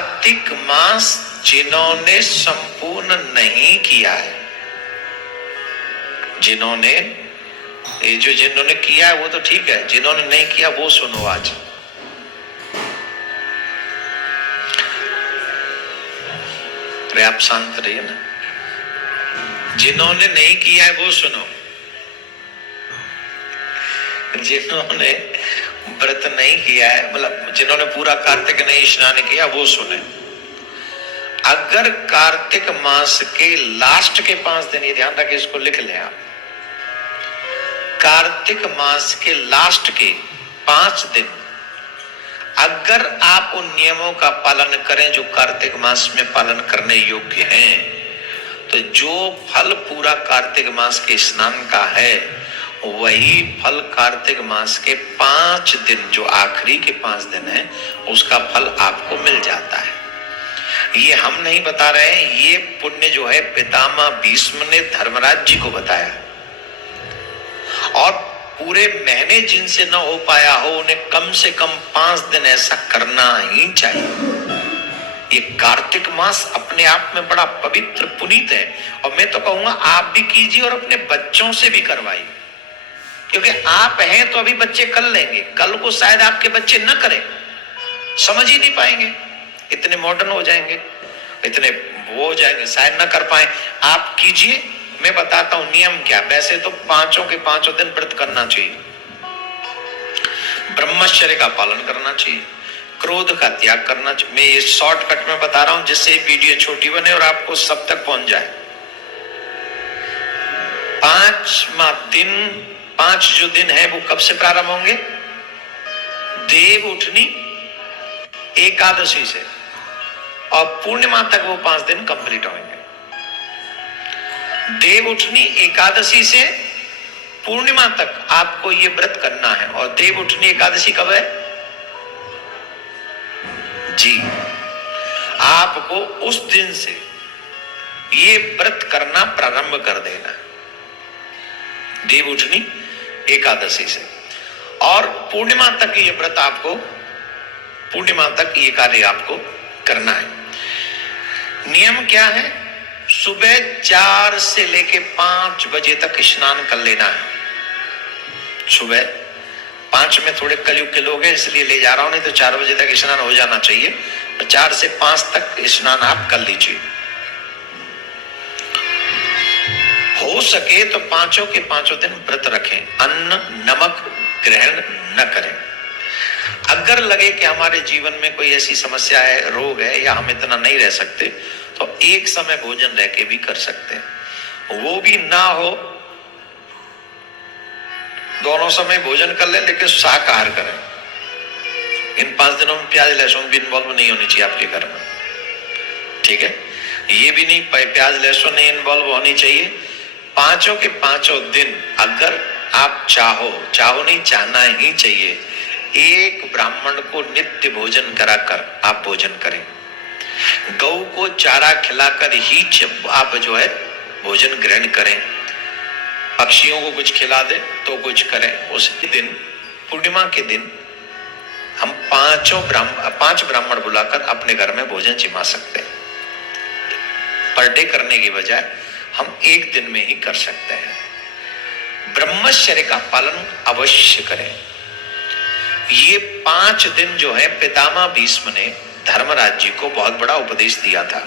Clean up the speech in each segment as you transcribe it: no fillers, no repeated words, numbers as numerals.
कार्तिक मास जिन्होंने संपूर्ण नहीं किया है, जिन्होंने किया है वो तो ठीक है, जिन्होंने नहीं किया वो सुनो आज। अरे आप शांत रहिए ना। जिन्होंने नहीं किया है वो सुनो। जिन्होंने व्रत नहीं किया है, मतलब जिन्होंने पूरा कार्तिक नहीं स्नान किया वो सुने। अगर कार्तिक मास के लास्ट के 5 दिन, ये ध्यान रखें, इसको लिख लें आप, कार्तिक मास के लास्ट के 5 दिन अगर आप उन नियमों का पालन करें जो कार्तिक मास में पालन करने योग्य हैं, तो जो फल पूरा कार्तिक मास के स्नान का है वही फल कार्तिक मास के 5 दिन, जो आखिरी के 5 दिन है, उसका फल आपको मिल जाता है। ये हम नहीं बता रहे हैं, ये पुण्य जो है पितामह भीष्म ने धर्मराज जी को बताया। और पूरे महीने जिनसे न हो पाया हो उन्हें कम से कम 5 दिन ऐसा करना ही चाहिए। ये कार्तिक मास अपने आप में बड़ा पवित्र पुनीत है, और मैं तो कहूंगा आप भी कीजिए और अपने बच्चों से भी करवाइए, क्योंकि आप हैं तो अभी बच्चे कर लेंगे, कल को शायद आपके बच्चे न करें, समझ ही नहीं पाएंगे, इतने मॉडर्न हो जाएंगे, इतने वो हो जाएंगे, शायद न कर पाए। आप कीजिए, मैं बताता हूं नियम क्या। वैसे तो 5 के 5 दिन व्रत करना चाहिए, ब्रह्मचर्य का पालन करना चाहिए, क्रोध का त्याग करना चाहिए। मैं ये शॉर्टकट में बता रहा हूं जिससे वीडियो छोटी बने और आपको सब तक पहुंच जाए। 5 जो दिन है वो कब से प्रारंभ होंगे? देव उठनी एकादशी से, और पूर्णिमा तक वो 5 दिन कंप्लीट होंगे। देव उठनी एकादशी से पूर्णिमा तक आपको ये व्रत करना है। और देव उठनी एकादशी कब है जी? आपको उस दिन से ये व्रत करना प्रारंभ कर देना, देव उठनी एकादशी से, और पूर्णिमा तक ये व्रत आपको, पूर्णिमा तक ये कार्य आपको करना है। नियम क्या है? सुबह 4 से लेके 5 बजे तक स्नान कर लेना है। सुबह 5 में थोड़े कलयुग के लोग हैं इसलिए ले जा रहा हूं, नहीं तो 4 बजे तक स्नान हो जाना चाहिए। 4 से 5 तक स्नान आप कर लीजिए। हो सके तो 5 के 5 दिन व्रत रखें, अन्न नमक ग्रहण न करें। अगर लगे कि हमारे जीवन में कोई ऐसी समस्या है, रोग है, या हम इतना नहीं रह सकते, तो एक समय भोजन रह के भी कर सकते हैं। वो भी ना हो, दोनों समय भोजन कर ले, लेकिन शाकाहार करें। इन 5 दिनों में प्याज लहसुन भी इन्वॉल्व नहीं होनी चाहिए आपके घर में, ठीक है? ये भी नहीं, प्याज लहसुन नहीं इन्वॉल्व होनी चाहिए। 5 के 5 दिन अगर आप चाहो नहीं, चाहना ही चाहिए, एक ब्राह्मण को नित्य भोजन कराकर आप भोजन करें। गौ को चारा खिलाकर ही आप जो है भोजन ग्रहण करें। पक्षियों को कुछ खिला दे तो कुछ करें। उस दिन, पूर्णिमा के दिन, हम 5 ब्राह्मण बुलाकर अपने घर में भोजन जिमा सकते हैं। पर डे करने की बजाय हम एक दिन में ही कर सकते हैं। ब्रह्मचर्य का पालन अवश्य करें। ये 5 दिन जो है पितामह भीष्म ने धर्मराज जी को बहुत बड़ा उपदेश दिया था।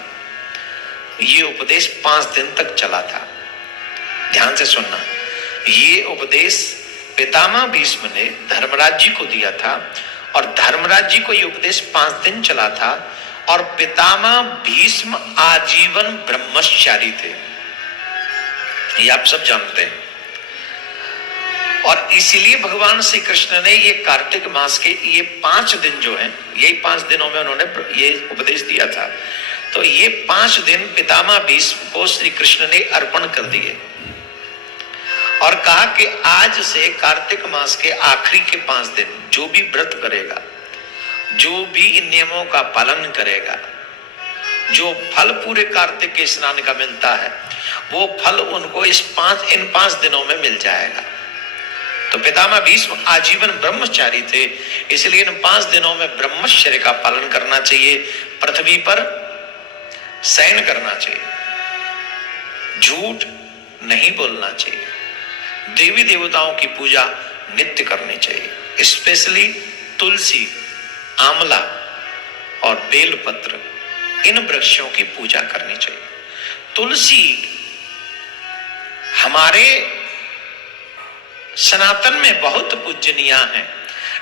ये उपदेश 5 दिन तक चला था। ध्यान से सुनना, ये उपदेश पितामह भीष्म ने धर्मराज जी को दिया था, और धर्मराज जी को ये उपदेश 5 दिन चला था। और पितामह भीष्म आजीवन ब्रह्मचारी थे, ये आप सब जानते हैं। और इसीलिए भगवान श्री कृष्ण ने ये कार्तिक मास के ये 5 दिन जो हैं, यही 5 दिनों में उन्होंने ये उपदेश दिया था। तो ये 5 दिन पितामह भीष्म को श्री कृष्ण ने अर्पण कर दिए, और कहा कि आज से कार्तिक मास के आखिरी के 5 दिन जो भी व्रत करेगा, जो भी इन नियमों का पालन करेगा, जो फल पूरे कार्तिक के स्नान का मिलता है, वो फल उनको इन 5 दिनों में मिल जाएगा। तो पितामह भीष्म आजीवन ब्रह्मचारी थे, इसलिए इन 5 दिनों में ब्रह्मचर्य का पालन करना चाहिए, पृथ्वी पर शयन करना चाहिए, झूठ नहीं बोलना चाहिए, देवी देवताओं की पूजा नित्य करनी चाहिए, स्पेशली तुलसी, आंवला और बेलपत्र, इन वृक्षों की पूजा करनी चाहिए। तुलसी हमारे सनातन में बहुत पूजनीय है,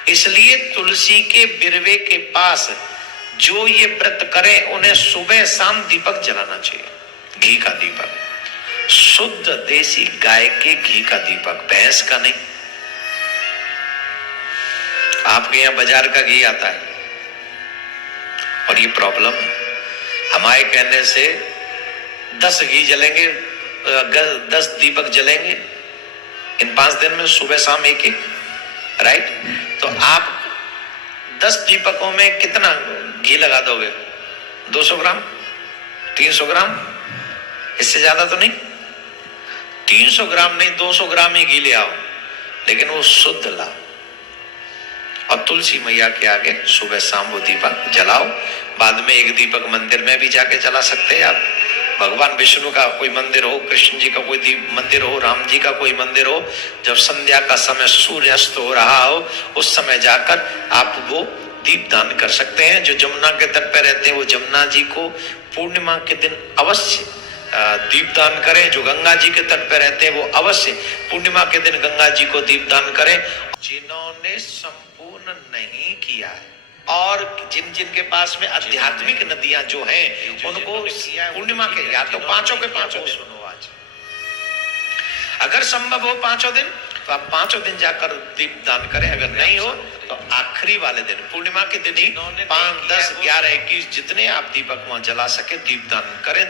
इसलिए तुलसी के बिरवे के पास जो ये व्रत करें उन्हें सुबह शाम दीपक जलाना चाहिए, घी का दीपक, शुद्ध देसी गाय के घी का दीपक, भैंस का नहीं। आपके यहां बाजार का घी आता है और ये प्रॉब्लम है, हमारे कहने से 10 घी जलेंगे, 10 दीपक जलेंगे इन 5 दिन में, सुबह शाम एक एक, राइट। तो आप 10 दीपकों में कितना घी लगा दोगे? 200 ग्राम, 300 ग्राम, इससे ज्यादा तो नहीं। 300 ग्राम नहीं, 200 ग्राम ही घी ले आओ, लेकिन वो शुद्ध लाओ और तुलसी मैया के आगे सुबह शाम वो दीपक जलाओ। बाद में एक दीपक मंदिर में भी जाके जला सकते हैं आप, भगवान विष्णु का कोई मंदिर हो, कृष्ण जी का कोई मंदिर हो, राम जी का कोई मंदिर हो, जब संध्या का समय सूर्यास्त हो रहा हो उस समय जाकर आप वो दीप दान कर सकते हैं। जो जमुना के तट पर रहते हैं वो जमुना जी को पूर्णिमा के दिन अवश्य दीपदान करें, जो गंगा जी के तट पर रहते हैं वो अवश्य पूर्णिमा के दिन गंगा जी को दीपदान करें। जिन्होंने संपूर्ण नहीं किया है और जिन जिन के पास में आध्यात्मिक नदियां जो हैं उनको पूर्णिमा के या तो 5 के 5 सुनो आज, अगर संभव हो 5 दिन तो आप 5 दिन जाकर दीप दान करें, अगर नहीं हो तो आखिरी वाले दिन पूर्णिमा के दिन ही 5, 10, 11, 21 जितने आप दीपक वहां जला सके दीप दान करें।